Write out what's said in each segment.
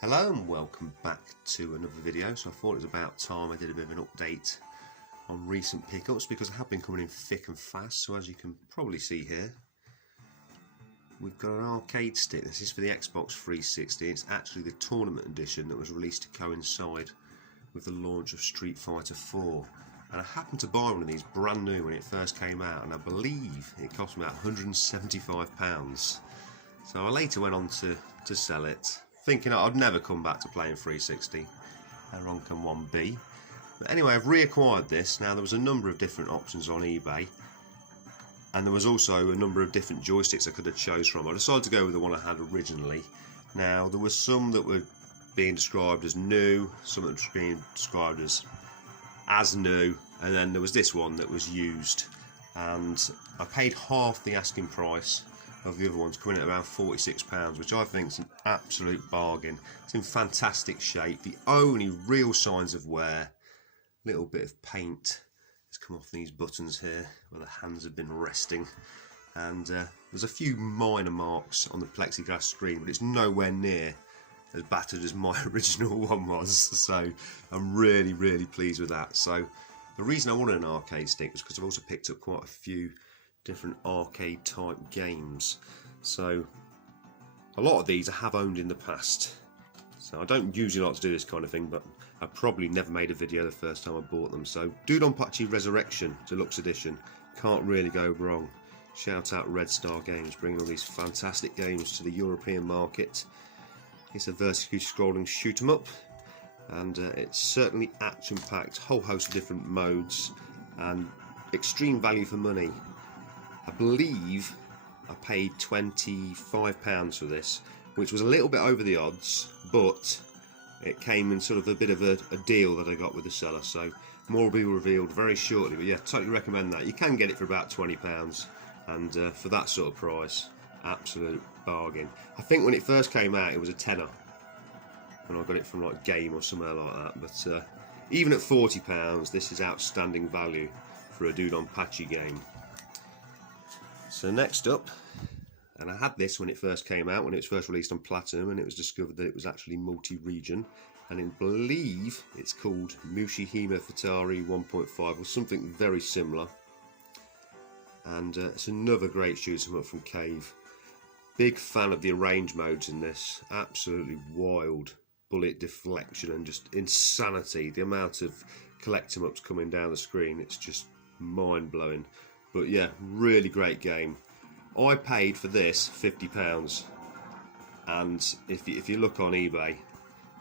Hello and welcome back to another video. So I thought it was about time I did a bit of an update on recent pickups because I have been coming in thick and fast. So as you can probably see here, we've got an arcade stick. This is for the Xbox 360. It's actually the tournament edition that was released to coincide with the launch of Street Fighter 4. And I happened to buy one of these brand new when it first came out, and I believe it cost me about £175. So I later went on to sell it, thinking I'd never come back to playing 360. How wrong can one be? But anyway, I've reacquired this. Now, there was a number of different options on eBay, and there was also a number of different joysticks I could have chose from. I decided to go with the one I had originally. Now, there were some that were being described as new, some that were being described as new, and then there was this one that was used, and I paid half the asking price of the other ones, coming at around £46, which I think is an absolute bargain. It's in fantastic shape. The only real signs of wear, a little bit of paint has come off these buttons here where the hands have been resting, and there's a few minor marks on the plexiglass screen, but it's nowhere near as battered as my original one was, so I'm really pleased with that. So the reason I wanted an arcade stick was because I've also picked up quite a few different arcade type games. So a lot of these I have owned in the past, so I don't usually like to do this kind of thing, but I probably never made a video the first time I bought them. So Dodonpachi Resurrection Deluxe Edition, can't really go wrong. Shout out Red Star Games, bringing all these fantastic games to the European market. It's a vertically scrolling shoot 'em up, and it's certainly action packed, whole host of different modes, and extreme value for money. I believe I paid £25 for this, which was a little bit over the odds, but it came in sort of a bit of a deal that I got with the seller, so more will be revealed very shortly. But yeah, totally recommend that. You can get it for about £20, and for that sort of price, absolute bargain. I think when it first came out it was a tenner when I got it from like Game or somewhere like that, but even at £40 this is outstanding value for a Dodonpachi game. So next up, and I had this when it first came out, when it was first released on Platinum, and it was discovered that it was actually multi-region, and I believe it's called Mushihime Futari 1.5 or something very similar, and it's another great shoot 'em up from Cave. Big fan of the arrange modes in this, absolutely wild bullet deflection and just insanity. The amount of collect 'em ups coming down the screen, it's just mind-blowing. But yeah, really great game. I paid for this £50, and if you look on eBay,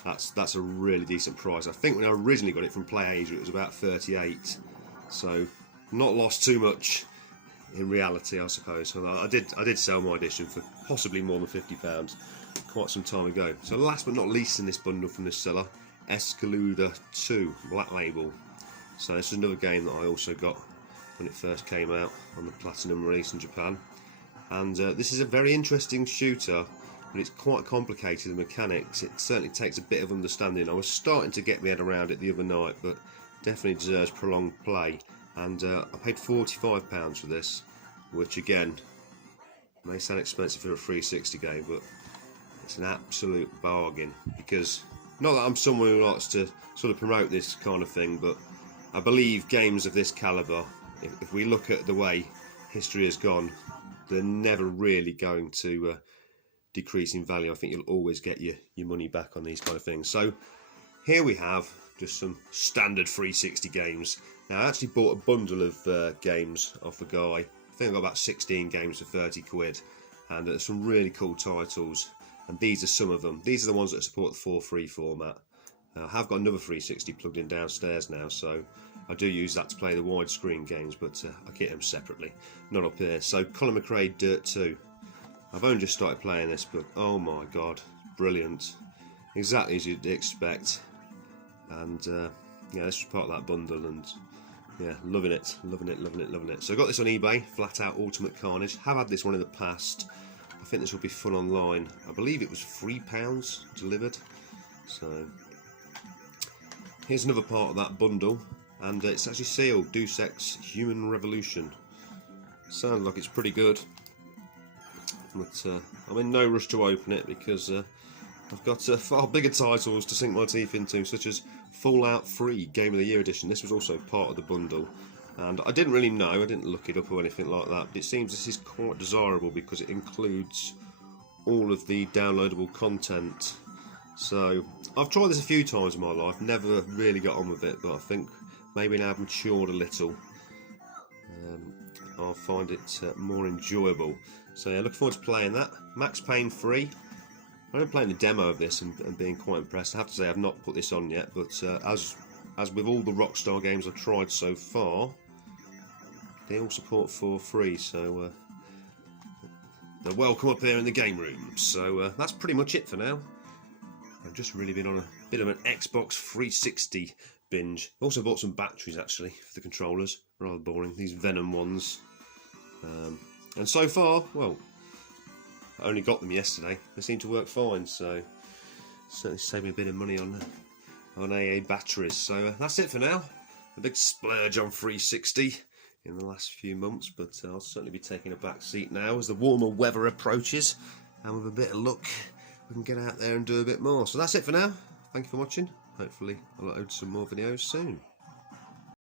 that's a really decent price. I think when I originally got it from PlayAsia it was about 38, so not lost too much in reality, I suppose. So I did sell my edition for possibly more than £50 quite some time ago. So last but not least in this bundle from this seller, Escaluda 2 Black Label. So this is another game that I also got when it first came out on the Platinum release in Japan, and this is a very interesting shooter, but it's quite complicated, the mechanics. It certainly takes a bit of understanding. I was starting to get my head around it the other night, but definitely deserves prolonged play, and I paid £45 for this, which again may sound expensive for a 360 game, but it's an absolute bargain, because not that I'm someone who likes to sort of promote this kind of thing, but I believe games of this calibre, if we look at the way history has gone, they're never really going to decrease in value. I think you'll always get your money back on these kind of things. So here we have just some standard 360 games. Now I actually bought a bundle of games off a guy. I think I got about 16 games for 30 quid, and there's some really cool titles, and these are some of them. These are the ones that support the 4:3 format. I have got another 360 plugged in downstairs now, so I do use that to play the widescreen games, but I get them separately, not up here. So Colin McRae Dirt 2. I've only just started playing this, but oh my god, brilliant. Exactly as you'd expect. And yeah, this was part of that bundle, and yeah, loving it. So I got this on eBay, Flat Out Ultimate Carnage. Have had this one in the past. I think this will be fun online. I believe it was £3 delivered. So here's another part of that bundle, and it's actually sealed, Deus Ex Human Revolution. Sounds like it's pretty good, but I'm in no rush to open it because I've got far bigger titles to sink my teeth into, such as Fallout 3 Game of the Year Edition. This was also part of the bundle, and I didn't really know, I didn't look it up or anything like that, but it seems this is quite desirable because it includes all of the downloadable content. So I've tried this a few times in my life, never really got on with it, but I think maybe now I've matured a little, I'll find it more enjoyable. So yeah, looking forward to playing that. Max Payne 3. I've been playing the demo of this and being quite impressed. I have to say I've not put this on yet, but as with all the Rockstar games I've tried so far, they all support 4 free, so they're welcome up here in the game room. So that's pretty much it for now. I've just really been on a bit of an Xbox 360 binge. Also bought some batteries actually for the controllers. Rather boring, these Venom ones. And so far, well, I only got them yesterday. They seem to work fine, so certainly saved me a bit of money on AA batteries. So that's it for now. A big splurge on 360 in the last few months, but I'll certainly be taking a back seat now as the warmer weather approaches, and with a bit of luck we can get out there and do a bit more. So that's it for now. Thank you for watching. Hopefully I'll load some more videos soon.